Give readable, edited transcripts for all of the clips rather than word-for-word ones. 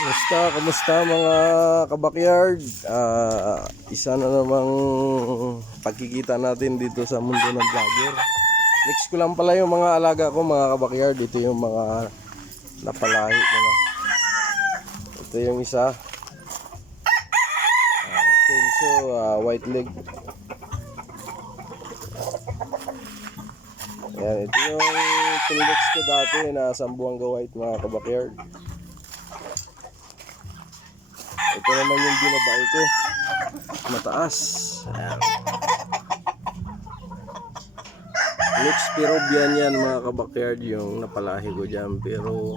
Kamusta mga kabakyard? Isa na namang pagkikita natin dito sa mundo ng vlogger. Next ko lang pala yung mga alaga ko mga kabakyard. Ito yung mga napalahi ko na. Ito yung isa. Kenso, white leg. Ayan, ito yung pinilex ko dati na Sambuanga white mga kabakyard. Ito naman yung binabae ko. Mataas. Ayan. Mix Peruvian yan mga kabakyard yung napalahi ko dyan. Pero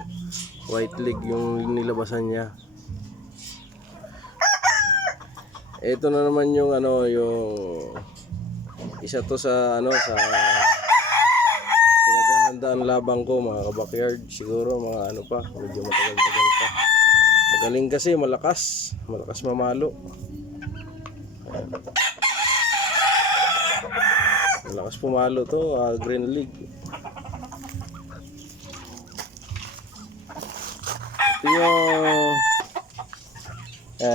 white leg yung nilabasan niya. Ito na naman yung yung isa to sa sa pinaghahandaan labang ko mga kabakyard. Siguro mga pa, medyo matagal-tagal pa. Magaling kasi, malakas mamalo. Ayan. Malakas pumalo to, Green League. Ito yung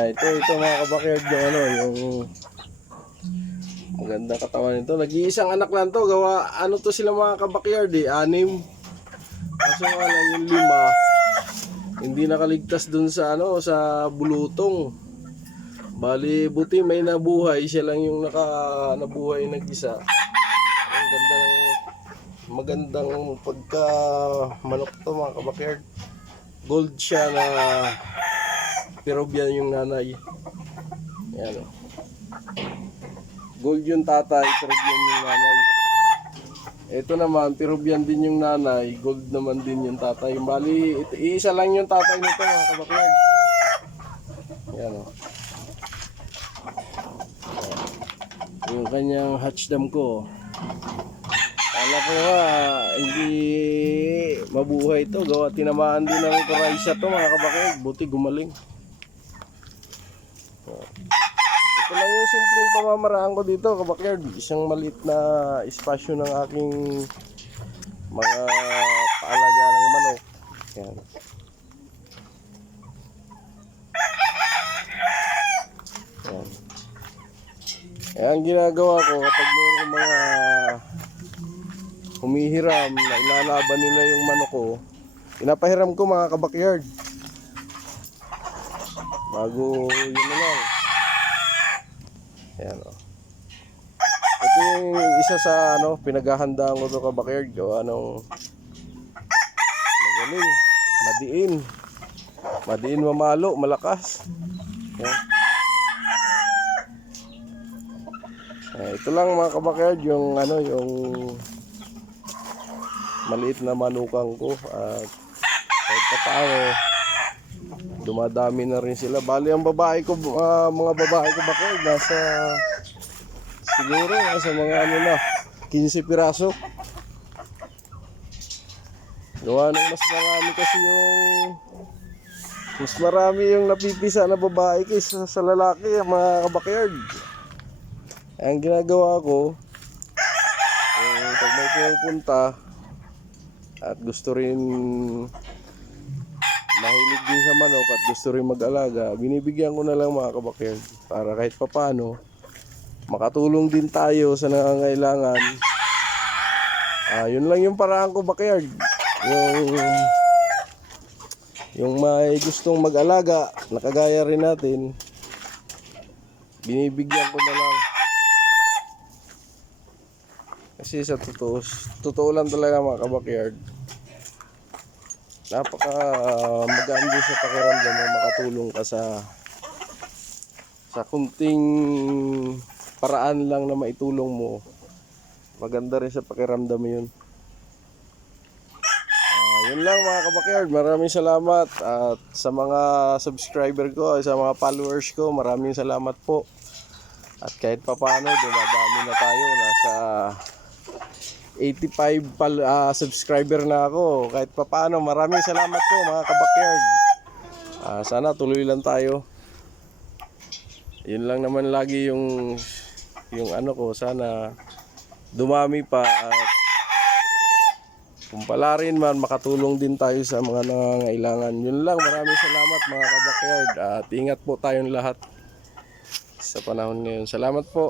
ito mga kabakyard yung magandang katawan nito. Nag-iisang anak lang to, gawa to sila mga kabakyard 6. Kaso nga lang yung 5 hindi nakaligtas dun sa sa bulutong. Bali buti may nabuhay, siya lang yung nabuhay nag-isa. Ang ganda ng magandang pagka manok to mga kabakyard. Gold siya na Peruvian yung nanay. Ayan gold yung tatay, Peruvian yung nanay. Ito naman, Peruvian din yung nanay, gold naman din yung tatay. Bali, iisa lang yung tatay nito mga kabakyard. Yan yung kanyang hatchdam ko. Kala ko nga, hindi mabuhay to. Gawa, tinamaan din ng koraisa to mga kabakyard. Buti gumaling. Ito lang yung simpleng pamamaraan ko dito kabakyard. Isang maliit na espasyo ng aking mga paalaga ng manok. Yan. Yan. Ang ginagawa ko kapag mayroong mga humihiram na ilalaban nila yung manok ko, pinapahiram ko mga kabakyard. Bago yun na lang. Ayan ito yung isa sa pinaghahandaan ko to kabakyard. Magaling, madiin mamalo, malakas. Ito lang mga kabakyard yung yung maliit na manukan ko. At kahit paano dumadami na rin sila. Bali ang babae ko, mga babae ko bakyard siguro nasa mga 15 piraso. Gawa ng mas marami yung napipisa na babae kaysa sa lalaki mga kabakyard. Ang ginagawa ko, pag may pupunta at gusto rin mahilig din sa manok at gusto rin mag-alaga, binibigyan ko na lang mga kabakyard para kahit papano makatulong din tayo sa nangangailangan. Yun lang yung paraan ko bakyard. Yung may gustong mag-alaga, nakagaya rin natin, binibigyan ko na lang. Kasi sa totoo lang talaga mga kabakyard, napaka magaan din sa pakiramdam na makatulong ka sa kunting paraan lang na maitulong mo. Maganda rin sa pakiramdam yun. Yun lang mga kabakyard, maraming salamat. At sa mga subscriber ko, sa mga followers ko, maraming salamat po. At kahit papaano, dumadami na tayo. Nasa 85 subscriber na ako. Kahit papaano, maraming salamat po mga kabakyard. Sana tuloy lang tayo. Yun lang naman lagi yung ko, sana dumami pa at Kung pala rin man, makatulong din tayo sa mga nangangailangan. Yun lang, maraming salamat mga kabakyard. At ingat po tayong lahat sa panahon ngayon. Salamat po.